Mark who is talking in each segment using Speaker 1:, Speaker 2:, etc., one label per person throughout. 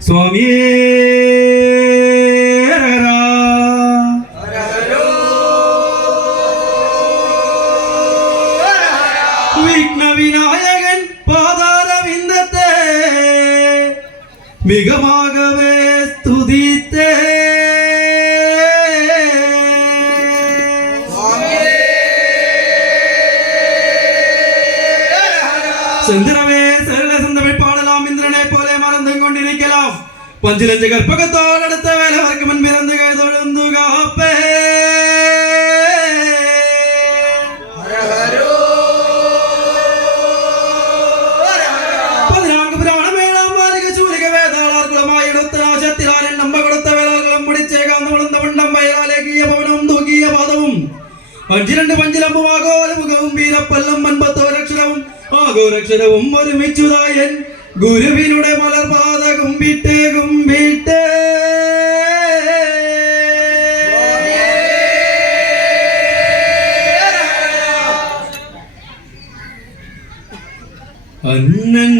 Speaker 1: Swami. മഞ്ചിലഞ്ച് കൽപ്പകത്തോടടുത്ത വേല work മുൻപിറന്ന് കൈതൊഴുന്നു കാപ്പേ. പതിനാങ്ക് പുരാണം ഏഴാം വാലിക ചൂലിക വേദാളാർക്കുളമായി എടുത്തരാശത്തിലാലിൽ നമ്മ കൊടുത്ത വേലാർക്കുളം മുടിച്ചേകാന്ന് വളർന്ന വണ്ണം വയലാലേക്കിയ പവനവും തൂക്കിയ പാദവും. പഞ്ചിരണ്ട് പഞ്ചിലമ്പും ആഗോല മുഖവും വീരപ്പല്ലം അൻപത്തോരക്ഷരവും ആഗോരക്ഷരവും ഒരുമിച്ചുതായൻ. ഗുരുവിനുടെ മലർപാത കുമ്പിട്ട് കുമ്പിട്ട് അന്നൻ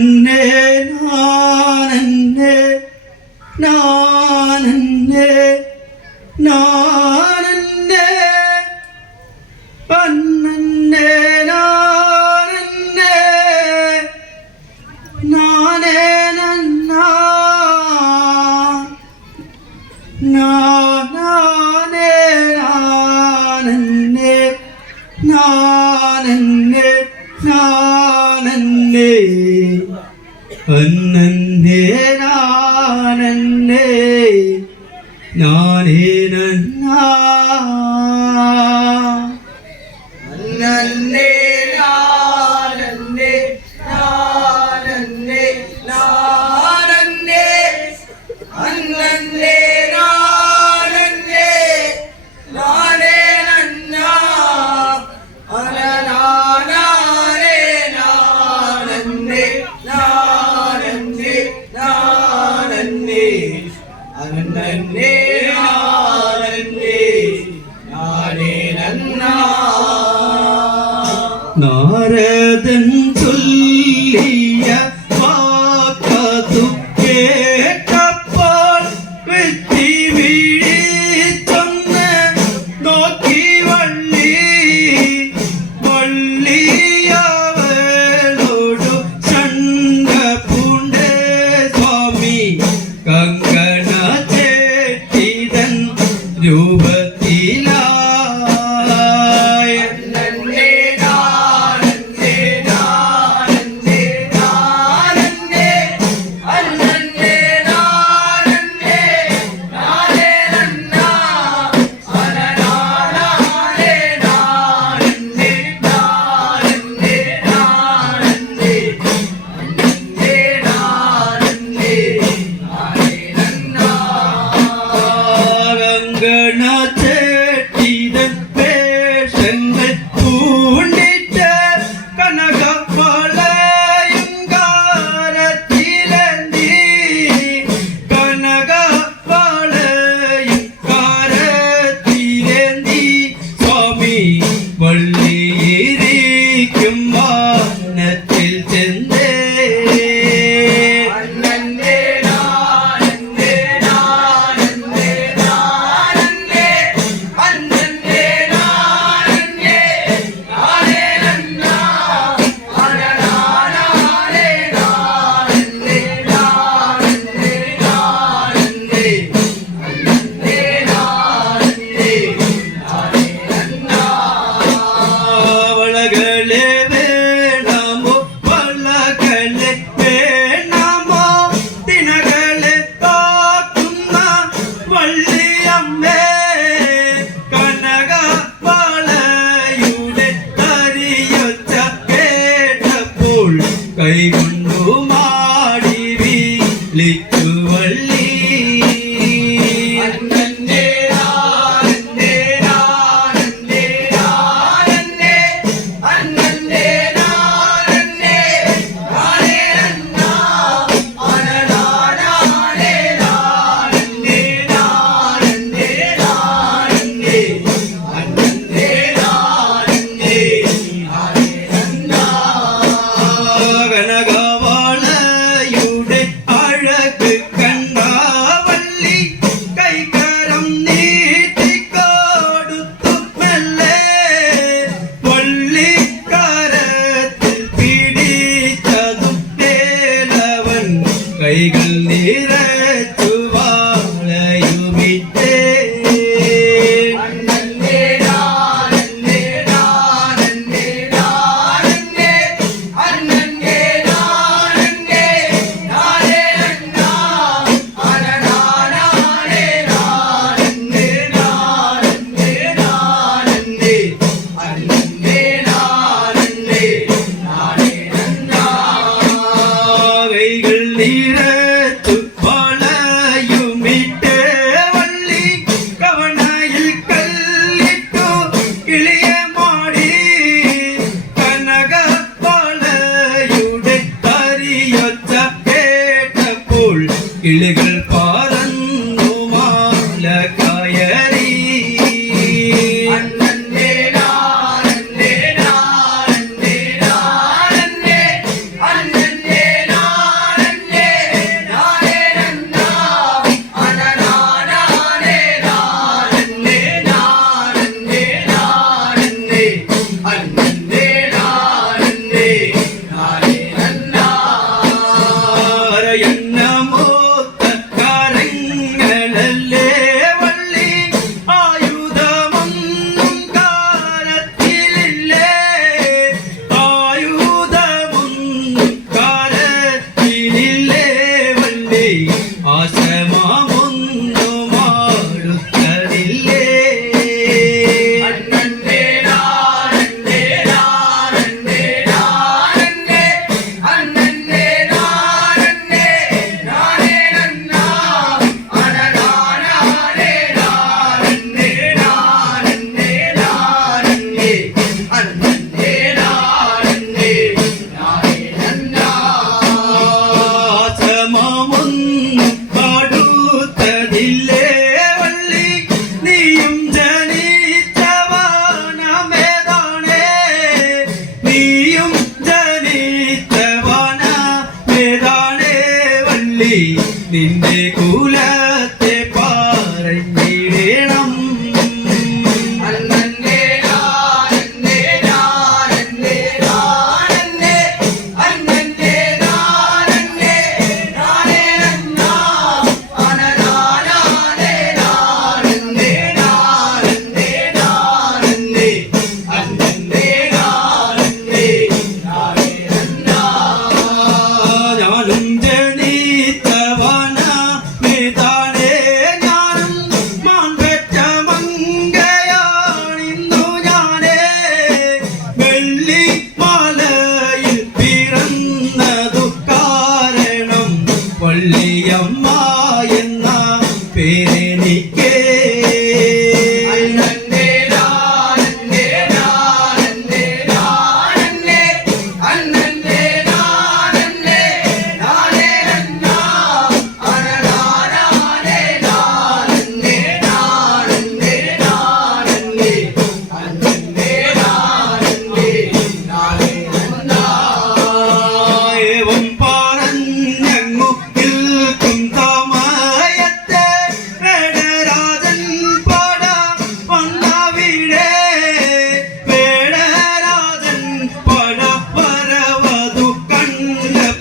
Speaker 1: yeah.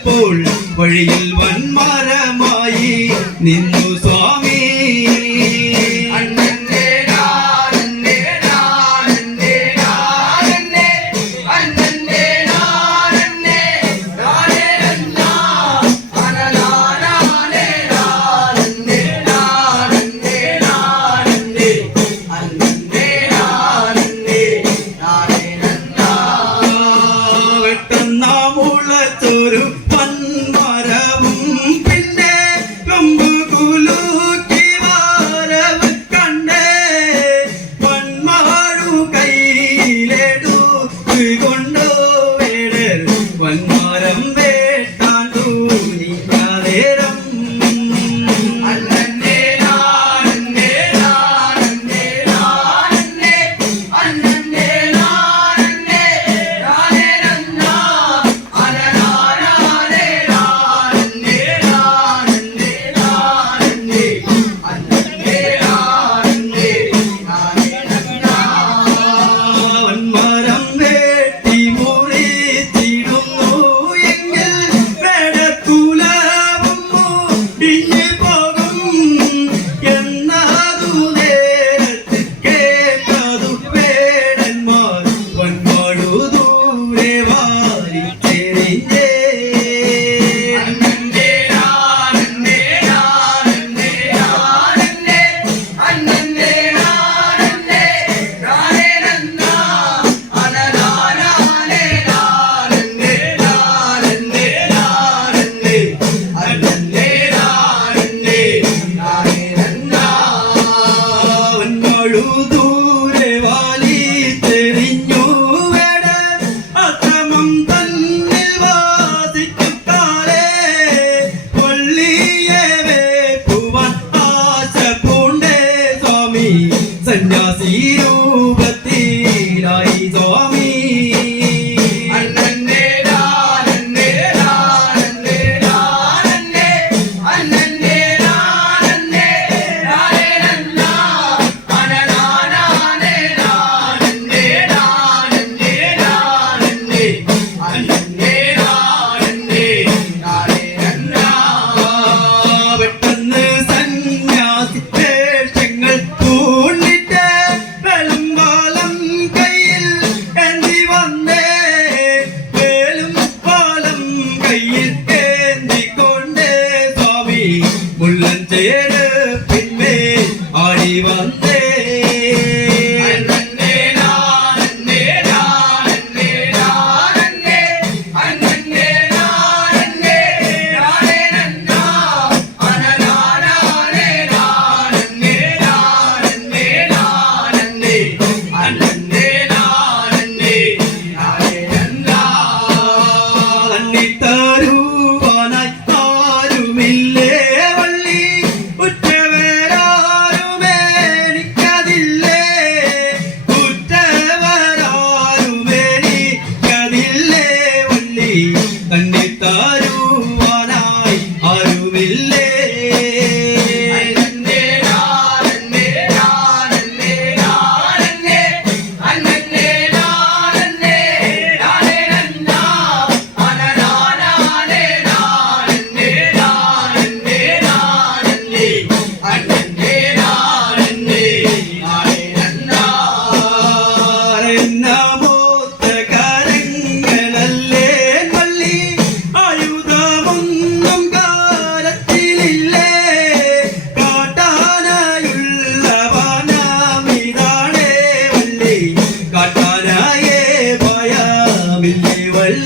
Speaker 1: കണ്ടപ്പോൾ വഴിയിൽ വൻമരമായി നിന്നു സന്യാസി രൂപത്തിലായി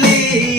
Speaker 1: believe.